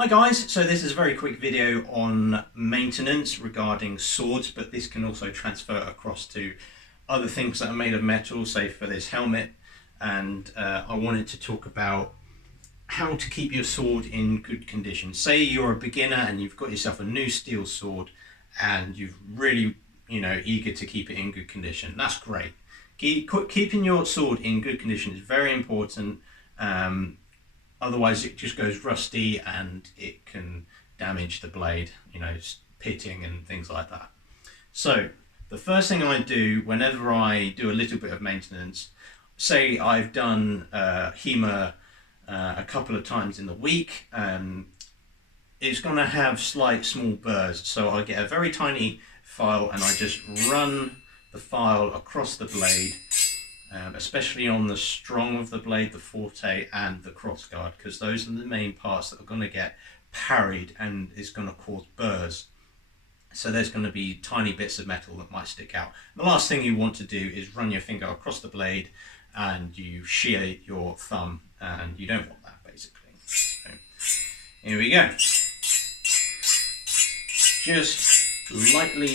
Hi guys, so this is a very quick video on maintenance regarding swords, but this can also transfer across to other things that are made of metal, say for this helmet. And I wanted to talk about how to keep your sword in good condition. Say you're a beginner and you've got yourself a new steel sword and you're really, eager to keep it in good condition. That's great. Keeping your sword in good condition is very important. Otherwise it just goes rusty and it can damage the blade, pitting and things like that. So the first thing I do whenever I do a little bit of maintenance, say I've done HEMA a couple of times in the week, it's going to have slight small burrs. So I get a very tiny file and I just run the file across the blade, especially on the strong of the blade, the forte and the crossguard, because those are the main parts that are going to get parried and is going to cause burrs. So there's going to be tiny bits of metal that might stick out. The last thing you want to do is run your finger across the blade and you shear your thumb, and you don't want that basically. So here we go. Just lightly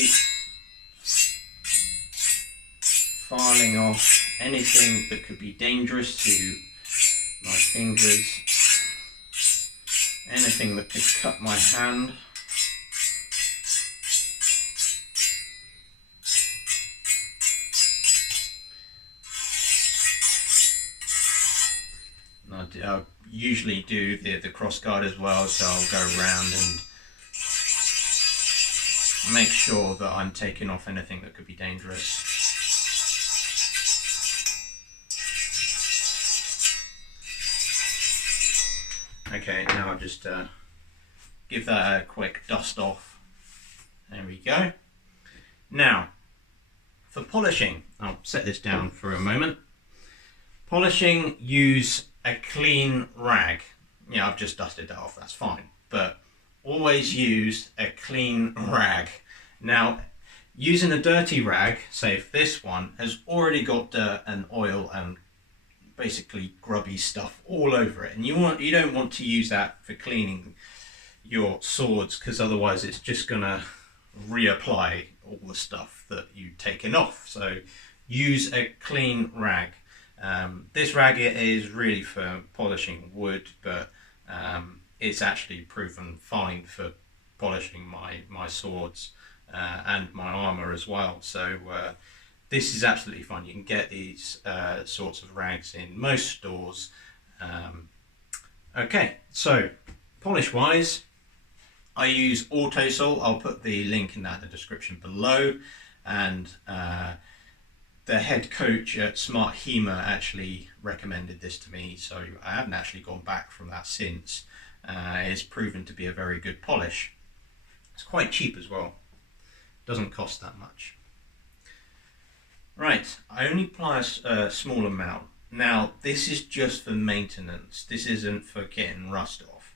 filing off anything that could be dangerous to my fingers, anything that could cut my hand. I usually do the cross guard as well, so I'll go around and make sure that I'm taking off anything that could be dangerous. Okay, now I'll just give that a quick dust off. There we go. Now, for polishing, I'll set this down for a moment. Polishing, use a clean rag. Yeah, I've just dusted that off, that's fine. But always use a clean rag. Now, using a dirty rag, say if this one has already got dirt and oil and basically grubby stuff all over it, and you don't want to use that for cleaning your swords, because otherwise it's just gonna reapply all the stuff that you've taken off. So use a clean rag. This rag is really for polishing wood, but it's actually proven fine for polishing my swords and my armor as well. So this is absolutely fine. You can get these sorts of rags in most stores. Okay, so polish wise, I use Autosol. I'll put the link in the description below, and the head coach at Smart HEMA actually recommended this to me, so I haven't actually gone back from that since. It's proven to be a very good polish. It's quite cheap as well. Doesn't cost that much. Right, I only apply a small amount. Now, this is just for maintenance. This isn't for getting rust off.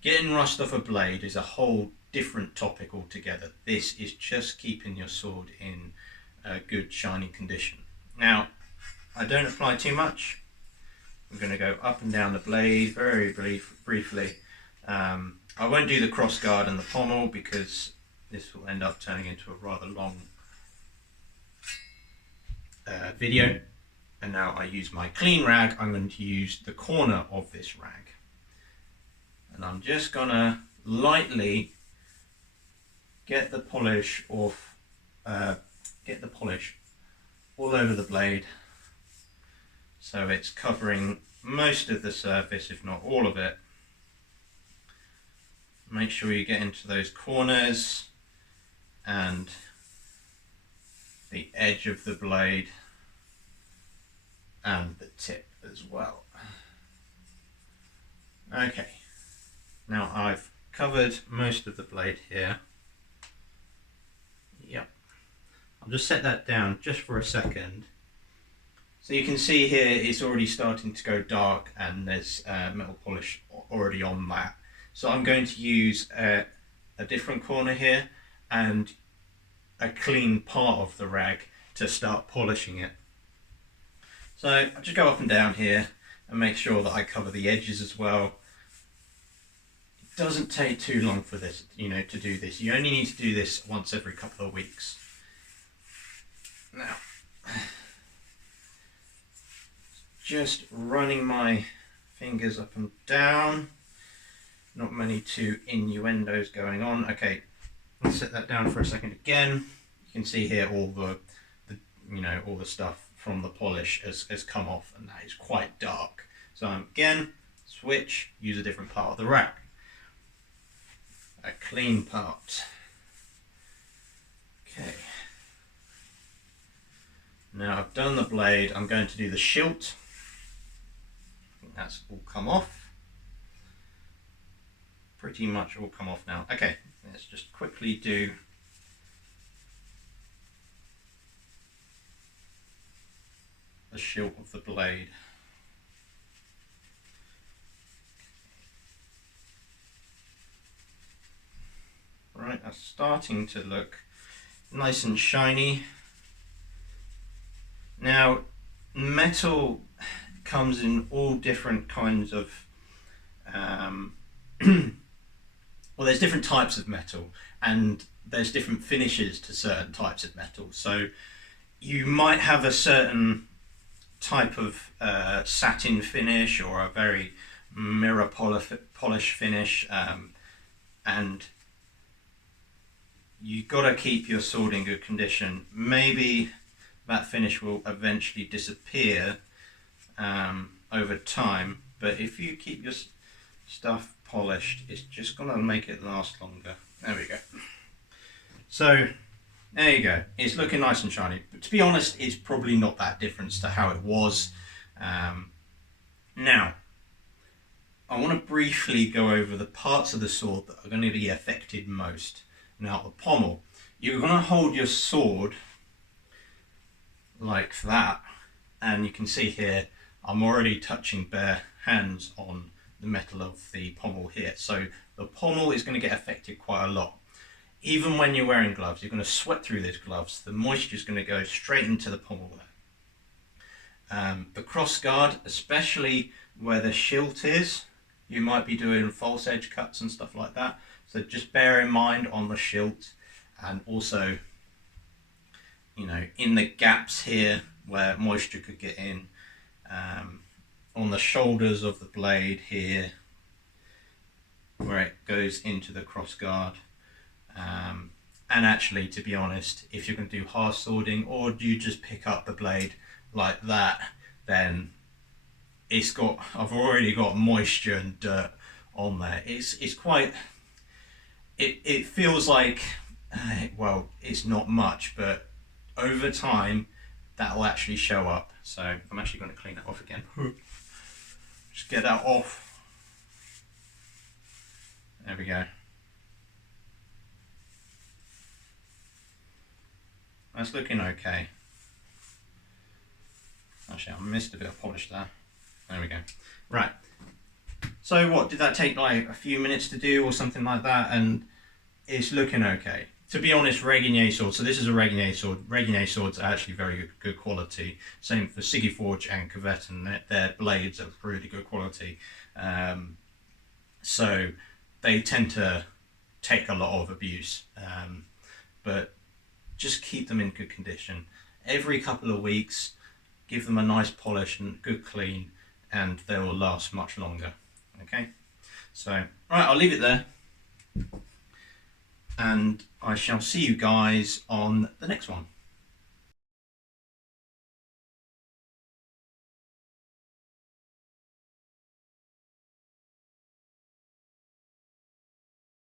Getting rust off a blade is a whole different topic altogether. This is just keeping your sword in a good shiny condition. Now, I don't apply too much. I'm going to go up and down the blade very briefly. I won't do the cross guard and the pommel because this will end up turning into a rather long video. And now I use my clean rag. I'm going to use the corner of this rag, and I'm just going to lightly get the polish off, get the polish all over the blade, so it's covering most of the surface, if not all of it. Make sure you get into those corners and the edge of the blade and the tip as well. Okay, now I've covered most of the blade here. Yep. I'll just set that down just for a second. So you can see here it's already starting to go dark and there's metal polish already on that. So I'm going to use a different corner here and a clean part of the rag to start polishing it. So I just go up and down here and make sure that I cover the edges as well. doesn't take too long for this, to do this. You only need to do this once every couple of weeks. Now, just running my fingers up and down. Not many too innuendos going on. Okay, let's set that down for a second again. You can see here all the all the stuff from the polish has come off, and that is quite dark. So again, switch, use a different part of the rack. A clean part. Okay. Now I've done the blade, I'm going to do the shield. I think that's all come off. Pretty much all come off now. Okay, let's just quickly do the shield of the blade. Right, that's starting to look nice and shiny. Now, metal comes in all different kinds of well, there's different types of metal, and there's different finishes to certain types of metal. So you might have a certain type of satin finish or a very mirror polish finish, and you've got to keep your sword in good condition. Maybe that finish will eventually disappear over time, but if you keep your stuff polished, it's just going to make it last longer. There we go. So there you go, it's looking nice and shiny, but to be honest, it's probably not that different to how it was. Now I want to briefly go over the parts of the sword that are going to be affected most. Now, the pommel, you're going to hold your sword like that, and you can see here I'm already touching bare hands on the metal of the pommel here. So the pommel is going to get affected quite a lot. Even when you're wearing gloves, you're going to sweat through those gloves. The moisture is going to go straight into the pommel there. The cross guard, especially where the shield is, you might be doing false edge cuts and stuff like that. So just bear in mind on the shield, and also, in the gaps here where moisture could get in, on the shoulders of the blade here, where it goes into the cross guard. And actually, to be honest, if you're going to do hard swording, or do you just pick up the blade like that, then I've already got moisture and dirt on there. It's quite, it feels like, well, it's not much, but over time that will actually show up. So I'm actually going to clean that off again. Just get that off. There we go. That's looking okay. Actually, I missed a bit of polish there. There we go. Right. So what, did that take like a few minutes to do or something like that? And it's looking okay. To be honest, Reginier sword, so this is a Reginier sword. Reginier swords are actually very good quality. Same for Sigiforge and Kvetten, their blades are really good quality. So they tend to take a lot of abuse, but just keep them in good condition. Every couple of weeks, give them a nice polish and good clean, and they will last much longer. Okay, so right, I'll leave it there, and I shall see you guys on the next one.